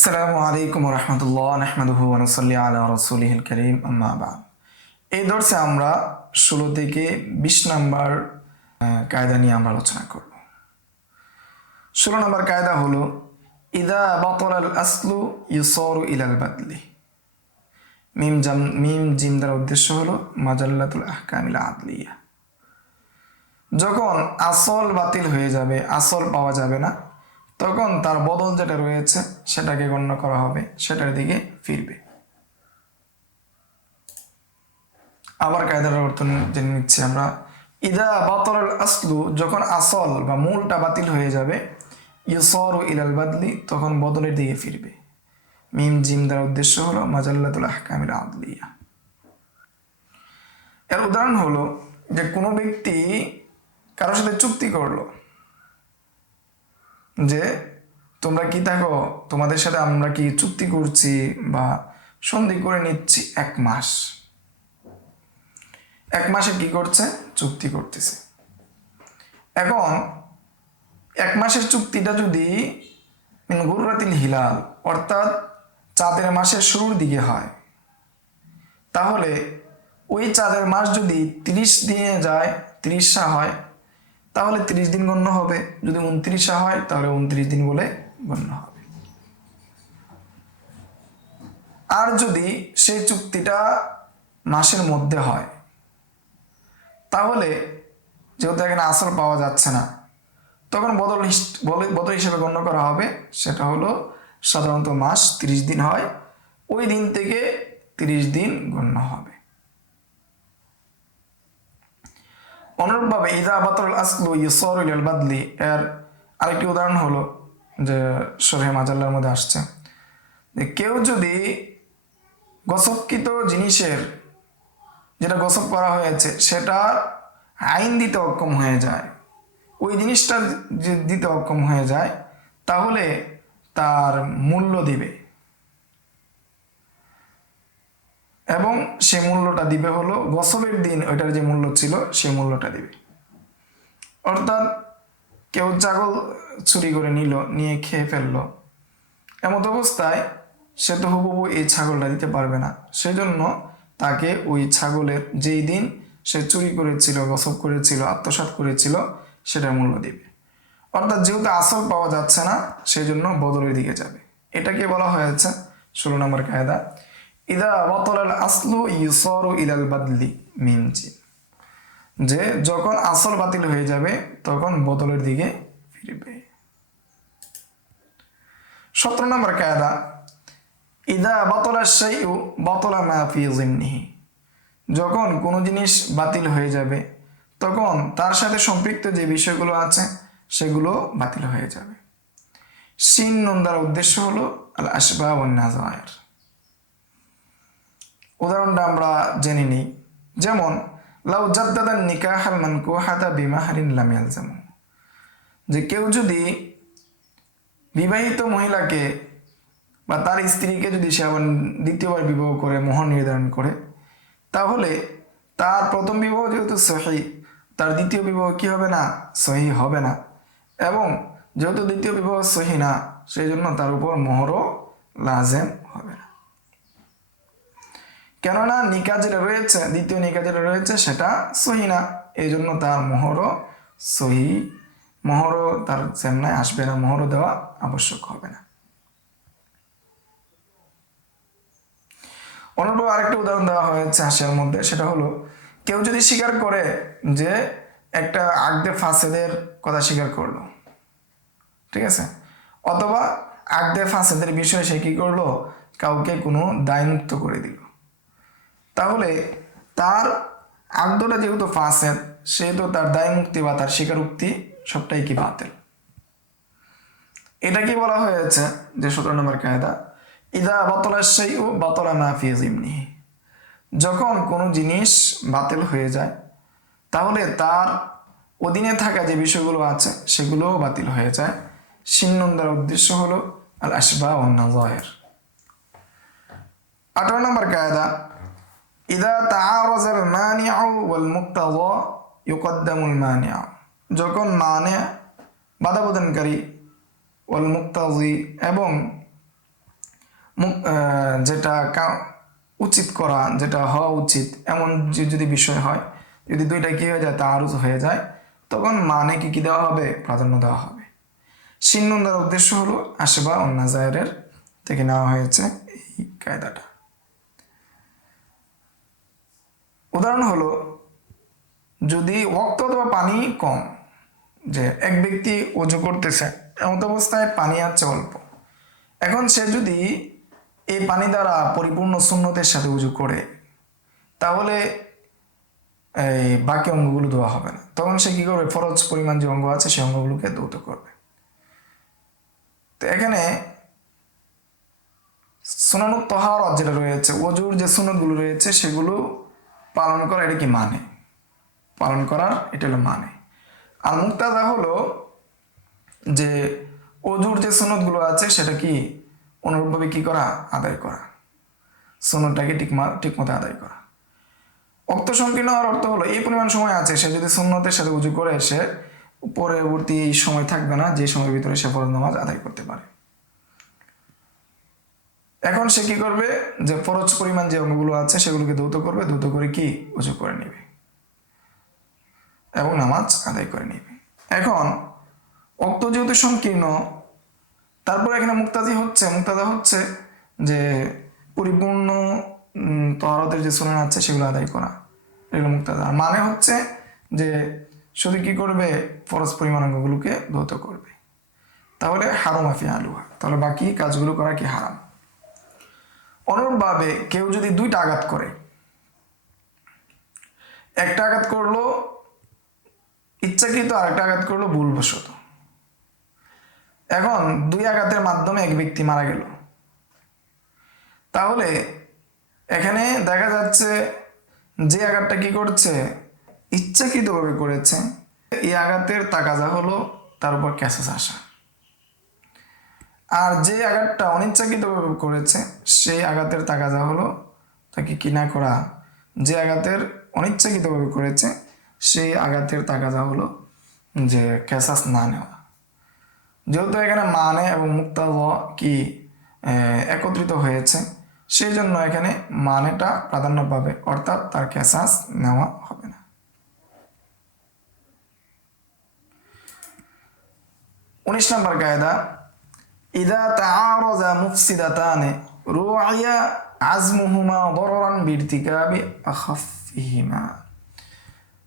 আসসালামু আলাইকুম রহমতুল্লাহ নাহমাদুহু ওয়া নুসাল্লি আলা রাসূলিহিল কারীম আম্মা বা'দ। এই দর্শে আমরা 16 থেকে 20 নম্বর কায়দা নিয়ে আমরা আলোচনা করব। 16 নম্বর কায়দা হলো ইদা বাতালাল আসলু ইউসারু ইলাল বাদলি। মিম জিম দ্বারা উদ্দেশ্য হলো মাজাল্লাতুল আহকামিল আদলিয়া। যখন আসল বাতিল হয়ে যাবে, আসল পাওয়া যাবে না, তখন তার বদল যেটা রয়েছে সেটাকে গণ্য করা হবে, সেটার দিকে ফিরবে। আবার কায়দার অর্থ জেনে নিচ্ছি আমরা। ইদা বাতালাল আসলু, যখন আসল বা মূলটা বাতিল হয়ে যাবে, ইউসারু ইলাল বাদলি, তখন বদলের দিকে ফিরবে। মিম জিম দ্বারা উদ্দেশ্য হলো মাজাল্লাতুল আহকামিল আদলিয়া। এর উদাহরণ হলো যে কোনো ব্যক্তি কারোর সাথে চুক্তি করলো যে তোমরা কি থাকো, তোমাদের সাথে আমরা কি চুক্তি করছি বা সন্ধি করে নিচ্ছি 1 মাস। 1 মাসে কি করছে? চুক্তি করতেছে। এখন 1 মাসের চুক্তিটা যদি মিন গুররাতিল হিলাল, অর্থাৎ চাঁদের মাসের শুরুর দিকে হয়, তাহলে ওই চাঁদের মাস যদি 30 দিনে যায়, 30 হয়, তাহলে 30 দিন গণ্য হবে। যদি 29 হয় তাহলে 29 দিন বলে গণ্য হবে। আর যদি সেই চুক্তিটা মাসের মধ্যে হয়, তাহলে যেহেতু এখানে আসল পাওয়া যাচ্ছে না, তখন বদল হিসেবে গণ্য করা হবে। সেটা হলো সাধারণত মাস 30 দিন হয়, ওই দিন থেকে 30 দিন গণ্য হবে। অনুরূপভাবে ইদা বাতালাল আসলু ইউসারু ইলাল বাদলি এর আরেকটি উদাহরণ হলো যে শরহে মাজাল্লার মধ্যে আসছে যে কেউ যদি গসবকৃত জিনিসের, যেটা গসব করা হয়েছে, সেটা আইন দিতে অক্ষম হয়ে যায়, ওই জিনিসটা যে দিতে অক্ষম হয়ে যায়, তাহলে তার মূল্য দিবে, এবং সে মূল্যটা দিবে হলো গসবের দিন ওইটার যে মূল্য ছিল সেই মূল্যটা দিবে। অর্থাৎ কেউ ছাগল চুরি করে নিয়ে খেয়ে ফেললো, এমত অবস্থায় সে তো হুবহু এই ছাগলটা দিতে পারবে না, সেজন্য তাকে ওই ছাগলের যেই দিন সে চুরি করেছিল, গসব করেছিল, আত্মসাৎ করেছিল, সেটার মূল্য দিবে। অর্থাৎ যেহেতু আসল পাওয়া যাচ্ছে না, সেই জন্য বদলের দিকে যাবে। এটাকে বলা হয়েছে 16 নম্বর কায়দা ইদা বাতালাল আসলু ইউসারু ইলাল বাদলি মিম জিম, যে যখন আসল বাতিল হয়ে যাবে তখন বদলের দিকে ফিরবে। 17 নম্বর কায়দা ইদা বাতালা শাইউ বাতালা মা ফি যিমনিহি, যখন কোনো জিনিস বাতিল হয়ে যাবে তখন তার সাথে সম্পৃক্ত যে বিষয়গুলো আছে সেগুলো বাতিল হয়ে যাবে। সিন নুন দ্বারা উদ্দেশ্য হলো আল আশবাহ ওয়ান নাযায়ের। উদাহরণটা আমরা জেনে নিই। যেমন লাউ জাদ্দাদান নিকাহাল মানকুহাতা বিমাহরিন লাম ইয়ালজামু, যে কেউ যদি বিবাহিত মহিলাকে বা তার স্ত্রীকে যদি সে আবার দ্বিতীয়বার বিবাহ করে, মোহর নির্ধারণ করে, তাহলে তার প্রথম বিবাহ যেহেতু সহি, তার দ্বিতীয় বিবাহ কি হবে না? সহি হবে না। এবং যেহেতু দ্বিতীয় বিবাহ সহি না, সেই জন্য তার উপর মোহরও লাজেম হবে না। কেননা নিকাহ যেটা রয়েছে, দ্বিতীয় নিকাহ যেটা রয়েছে সেটা সহি না, এই জন্য তার মোহরও সহি, মোহরও তার সামনে আসবে না, মোহরও দেওয়া আবশ্যক হবে না। অনুরূপ আরেকটা উদাহরণ দেওয়া হয়েছে হাসিয়ার মধ্যে, সেটা হলো কেউ যদি স্বীকার করে যে একটা আকদে ফাসেদের কথা স্বীকার করলো, ঠিক আছে, অথবা আকদে ফাসেদের বিষয়ে সে কি করলো, কাউকে কোনো দায়মুক্ত করে দিল, তাহলে তার আকদটা যেহেতু ফাসেদ, সেহেতু তার দায়মুক্তি বা তার স্বীকারোক্তি সবটাই কি বাতিল। এটা কি বলা হয়েছে যে 17 নম্বর কায়দা ইদা বাতালা শাইউ বাতালা মা ফি যিমনিহি, যখন কোনো জিনিস বাতিল হয়ে যায় তাহলে তার অধীনে থাকা যে বিষয়গুলো আছে সেগুলোও বাতিল হয়ে যায়। সিন নুন দ্বারা উদ্দেশ্য হলো আল আশবাহ ওয়ান নাযায়ের। 18 নম্বর কায়দা ইদা তাআরাযাল মানিউ ওয়াল মুক্তাযা ইউকদ্দামুল মানিউ, যখন মানে বাধা প্রদানকারী ওয়াল মুক্তাযি এবং যেটা উচিত করা, যেটা হওয়া উচিত এমন যদি বিষয় হয়, যদি দুইটা কি হয়ে যায়, তাআরুজ হয়ে যায়, তখন মানে কি দেওয়া হবে, প্রাধান্য দেওয়া হবে। শিন নুন দ্বারা উদ্দেশ্য হলো আশবা ও নাজায়ের থেকে নেওয়া হয়েছে এই কায়দাটা। উদাহরণ হলো, যদি ওয়াক্ত অথবা পানি কম, যে এক ব্যক্তি ওযু করতেছে, এমন অবস্থায় পানি আছে অল্প, এখন সে যদি এই পানি দ্বারা পরিপূর্ণ সুন্নতের সাথে উযু করে, তাহলে এই বাকি অঙ্গগুলো ধোয়া হবে না। তখন সে কি করবে, ফরজ পরিমাণ যে অঙ্গ আছে সেই অঙ্গগুলোকে ধৌত করবে। তো এখানে সুনানুত তাহারাত যেটা রয়েছে, ওযুর যে সুন্নতগুলো রয়েছে সেগুলো পালন করা, এটা কি মানে পালন করার, এটা হলো মানে। আর মুক্তাদা হলো যে ওযুর যে সুন্নতগুলো আছে সেটা কি অনুরূপভাবে কি করা, আদায় করা, সুন্নতটাকে ঠিকমতো আদায় করা। অক্ত সংকীর্ণ হওয়ার অর্থ হলো এই পরিমাণ সময় আছে, সে যদি সুন্নতের সাথে উযু করে, সে পরবর্তী এই সময় থাকবে না যে সময়ের ভিতরে সে ফরজ নামাজ আদায় করতে পারে। এখন সে কি করবে, যে ফরজ পরিমাণ যে অঙ্গগুলো আছে সেগুলোকে ধৌত করবে, ধৌত করে কি উযু করে নেবে এবং নামাজ আদায় করে নেবে। এখন অক্ত যেহেতু সংকীর্ণ, তারপর এখানে মুক্তাদা হচ্ছে যে পরিপূর্ণ তাহারাতের যে সুন্নাত আছে সেগুলো আদায় করা, এগুলো মুক্তাদা। আর মানে হচ্ছে যে শুধু কি করবে, ফরজ পরিমাণ অঙ্গগুলোকে ধৌত করবে। তাহলে হারামা ফি আলুহা, তাহলে বাকি কাজগুলো করা কি হারাম। অনুরূপভাবে কেউ যদি দুইটা আঘাত করে, একটা আঘাত করলো ইচ্ছাকৃত, আরেকটা আঘাত করলো ভুলবশত, এখন দুই আঘাতের মাধ্যমে এক ব্যক্তি মারা গেল, তাহলে এখানে দেখা যাচ্ছে যে আঘাতটা কি করছে, ইচ্ছাকৃতভাবে করেছে, এই আঘাতের তাকাজা হলো তার উপর ক্যাসাস আসা। আর যে আঘাতটা অনিচ্ছাকৃতভাবে করেছে সেই আঘাতের তাকাজা হলো তাকে কি না করা, যে আঘাতের অনিচ্ছাকৃতভাবে করেছে সেই আঘাতের তাকাজা হলো যে ক্যাসাস না নেওয়া। যেহেতু এখানে মানে এবং মুক্তাদা কি একত্রিত হয়েছে, সেই জন্য এখানে মানেটা প্রাধান্য পাবে, অর্থাৎ তার ক্যাসাস নেওয়া হবে না। 19 নম্বর কায়দা, ইদা তাআরাযা মুফসিদাতানি রু'য়া আযমুহুমা দরারান বিরতিকাবি আখাফিহিমা।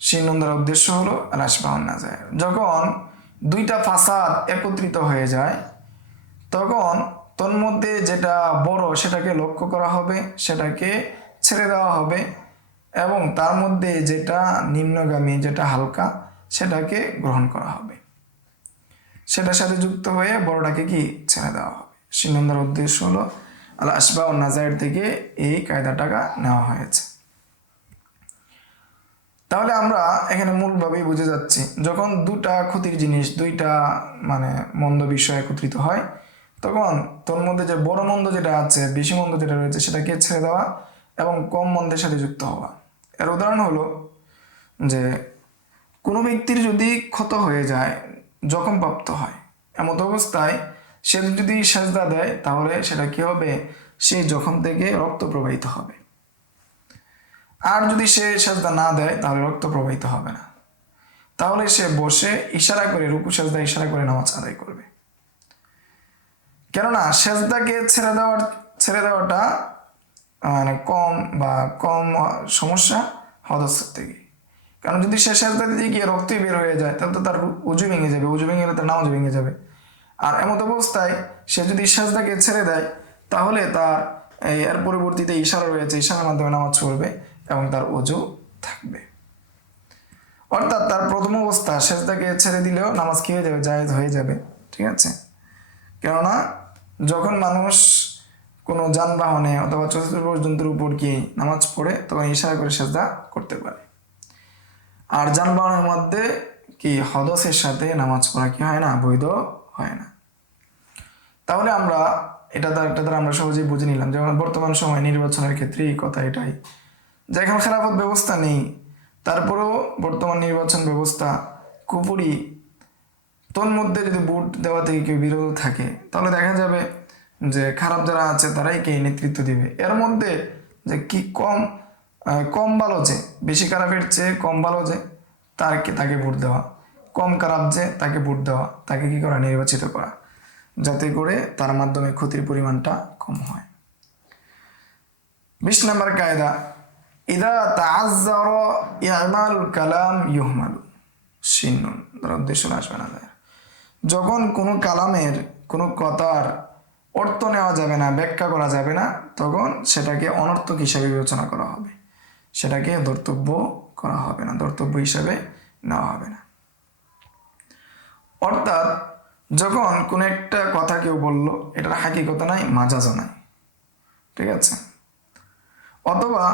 শিন নুন দ্বারা উদ্দেশ্য হলো আল আশবাহ ওয়ান নাযায়ের। যখন দুইটা ফাসাদ একত্রিত হয়ে যায়, তখন তন্মধ্যে যেটা বড় সেটাকে লক্ষ্য করা হবে, সেটাকে ছেড়ে দেওয়া হবে, এবং তার মধ্যে যেটা নিম্নগামী, যেটা হালকা, সেটাকে গ্রহণ করা হবে, সেটার সাথে যুক্ত হয়ে বড়টাকে কি ছেড়ে দেওয়া হবে। শিন নুন দ্বারা উদ্দেশ্য হলো আল আশবাহ ওয়ান নাযায়ের থেকে এই কায়দাটা নেওয়া হয়েছে। তাহলে আমরা এখানে মূলভাবেই বুঝে যাচ্ছি, যখন দুটা ক্ষতির জিনিস, দুইটা মানে মন্দ বিষয় একত্রিত হয়, তখন তোর মধ্যে যে বড় মন্দ যেটা আছে, বেশি মন্দ যেটা রয়েছে সেটাকে ছেড়ে দেওয়া এবং কম মন্দের সাথে যুক্ত হওয়া। এর উদাহরণ হলো যে কোনো ব্যক্তির যদি ক্ষত হয়ে যায়, জখম প্রাপ্ত হয়, এমত অবস্থায় সে যদি সেজদা দেয়, তাহলে সেটা কি হবে, সেই জখম থেকে রক্ত প্রবাহিত হবে। আর যদি সে সেজদা না দেয় তাহলে রক্ত প্রবাহিত হবে না। তাহলে সে বসে ইশারা করে, রুকু সেজদা ইশারা করে নামাজ আদায় করবে। কেননা সেজদাকে ছেড়ে দেওয়াটা মানে কম সমস্যা হদসের থেকে। কারণ যদি সে সেজদা দিতে গিয়ে রক্তই বের হয়ে যায়, তাহলে তো তার উজু ভেঙে যাবে, উজু ভেঙে গেলে তার নামাজ ভেঙে যাবে। আর এমত অবস্থায় সে যদি সেজদাকে ছেড়ে দেয়, তাহলে তার এর পরিবর্তিতে ইশারা রয়েছে, ইশারার মাধ্যমে নামাজ পড়বে এবং তার ওযু থাকবে। অর্থাৎ তার প্রথম অবস্থা সেজদাকে ছেড়ে দিলেও নামাজ কি হয়ে যাবে, জায়েজ হয়ে যাবে, ঠিক আছে। কেননা যখন মানুষ কোনো যানবাহনে অথবা চতুর্ভুজ যন্ত্রের উপর গিয়ে নামাজ পড়ে, তখন ইশারা করে সেজদা করতে পারে। আর যানবাহনের মধ্যে কি হদসের সাথে নামাজ পড়া কি হয় না, বৈধ হয় না। তাহলে আমরা এটা দ্বারা আমরা সহজেই বুঝে নিলাম, যেমন বর্তমান সময় নির্বাচনের ক্ষেত্রে এই কথা এটাই, যে এখন খেলাফত ব্যবস্থা নেই, তারপরেও বর্তমান নির্বাচন ব্যবস্থা কুপুরি, তোর মধ্যে যদি ভোট দেওয়া থেকে কেউ বিরত থাকে, তাহলে দেখা যাবে যে খারাপ যারা আছে তারাই কে নেতৃত্ব দিবে। এর মধ্যে যে কি কম ভালো যে, বেশি খারাপের চেয়ে কম ভালো যে তাকে ভোট দেওয়া, কম খারাপ যে তাকে ভোট দেওয়া, তাকে কি করা, নির্বাচিত করা, যাতে করে তার মাধ্যমে ক্ষতির পরিমাণটা কম হয়। 20 নম্বর কায়দা, ইদা তাআজ্জারা ইমালুল কালাম ইউহমালু শিন্নুন, তার উদ্দেশ্য আসবে না। যখন কোনো কালামের কোনো কথার অর্থ নেওয়া যাবে না, ব্যাখ্যা করা যাবে না, তখন সেটাকে অনর্থক হিসাবে বিবেচনা করা হবে, সেটাকে ধর্তব্য করা হবে না, ধর্তব্য হিসাবে নেওয়া হবে না। অর্থাৎ যখন কোনো একটা কথা কেউ বললো, এটার হাকিকত নাই, মাজাজও নাই, ঠিক আছে, অথবা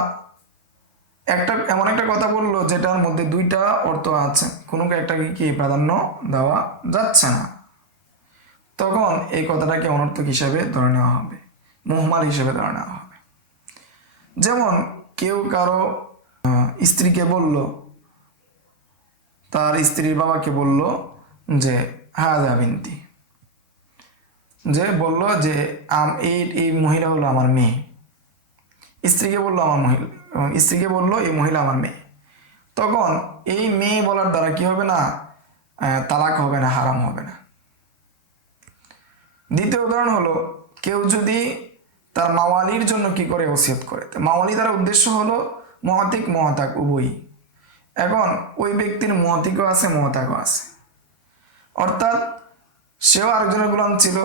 এমন একটা কথা বললো যেটার মধ্যে দুইটা অর্থ আছে, কোনো একটাকে কি প্রাধান্য দেওয়া যাচ্ছে না, তখন এই কথাটাকে অনর্থক হিসাবে ধরে নেওয়া হবে, মুহমাল হিসেবে ধরে নেওয়া হবে। যেমন কেউ কারো স্ত্রীকে বলল, তার স্ত্রীর বাবাকে বলল যে হাজা বিনতি, যে বলল যে এই মহিলা হলো আমার মেয়ে, স্ত্রীকে বললো স্ত্রীকে বললো এই মহিলা আমার মেয়ে, তখন এই মেয়ে বলার দ্বারা কি হবে না, তালাক হবে না, হারাম হবে না। দ্বিতীয় উদাহরণ হলো, কেউ যদি তার মাওয়ালির জন্য কি করে ওসিয়ত করে, মাওয়ালি দ্বারা উদ্দেশ্য হলো মুআতিক মুআতাক উভয়ই। এখন ওই ব্যক্তির মুআতিকও আছে, মুআতাকও আছে, অর্থাৎ সেও আরেকজনের গোলাম ছিল,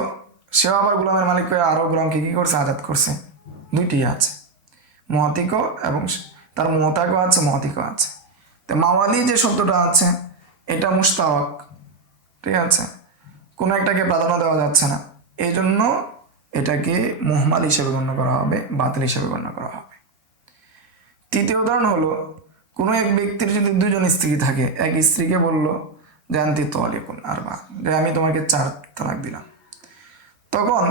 সেও আবার গোলামের মালিক হয়ে আরও গোলামকে কি করছে, আজাদ করছে, দুইটি আছে, মুআতিকও এবং তার মুআতাকও আছে, মুআতিকও আছে। তো মাওয়ালি যে শব্দটা আছে এটা মুশতারাক, ঠিক আছে, কোনো একটাকে প্রাধান্য দেওয়া যাচ্ছে না, এই জন্য এটাকে মুহমাল হিসেবে গণ্য করা হবে, বাতিল হিসেবে গণ্য করা হবে। তৃতীয় উদাহরণ হলো, কোনো এক ব্যক্তির যদি দুজন স্ত্রী থাকে, এক স্ত্রীকে বলল যে আনতি তালিকুন আরবা, যে আমি তোমাকে 4 তালাক দিলাম, তখন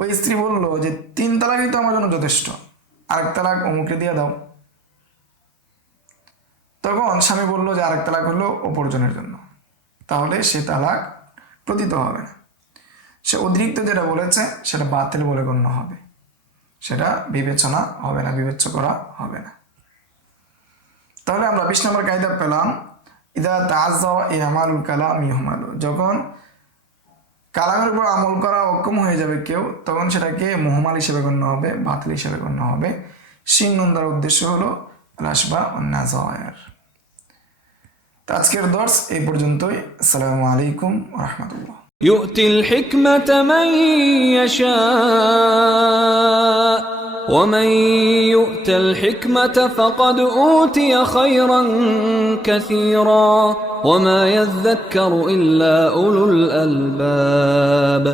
ওই স্ত্রী বলল যে 3 তালাকই তো আমার জন্য যথেষ্ট, আরেক তালাক অমুকে দিয়ে দাও, তখন স্বামী বলল যে আরেক তালাক হলো অপরজনের জন্য, তাহলে সে তালাক প্রতীত হবে না, সে অতিরিক্ত যেটা বলেছে সেটা বাতিল বলে গণ্য হবে, সেটা বিবেচনা হবে না, বিবেচ্য করা হবে না। তাহলে আমরা 20 নম্বর কায়দা পেলাম, ইদা তাআজ্জারা ইমালুল কালাম ইউহমালু, যখন কালামের উপর আমল করা অক্ষম হয়ে যাবে কেউ, তখন সেটাকে মুহমাল হিসেবে গণ্য হবে, বাতিল হিসেবে গণ্য হবে। শিন্নুন দ্বারা উদ্দেশ্য হলো রাশবা ও নাযায়ের। আজকের দর্স এই পর্যন্তই। আসসালামু আলাইকুম ওয়া রাহমাতুল্লাহ। يؤتي الحكمة من يشاء ومن يؤت الحكمة فقد أوتي خيرا كثيرا وما يذكر إلا أولو الألباب.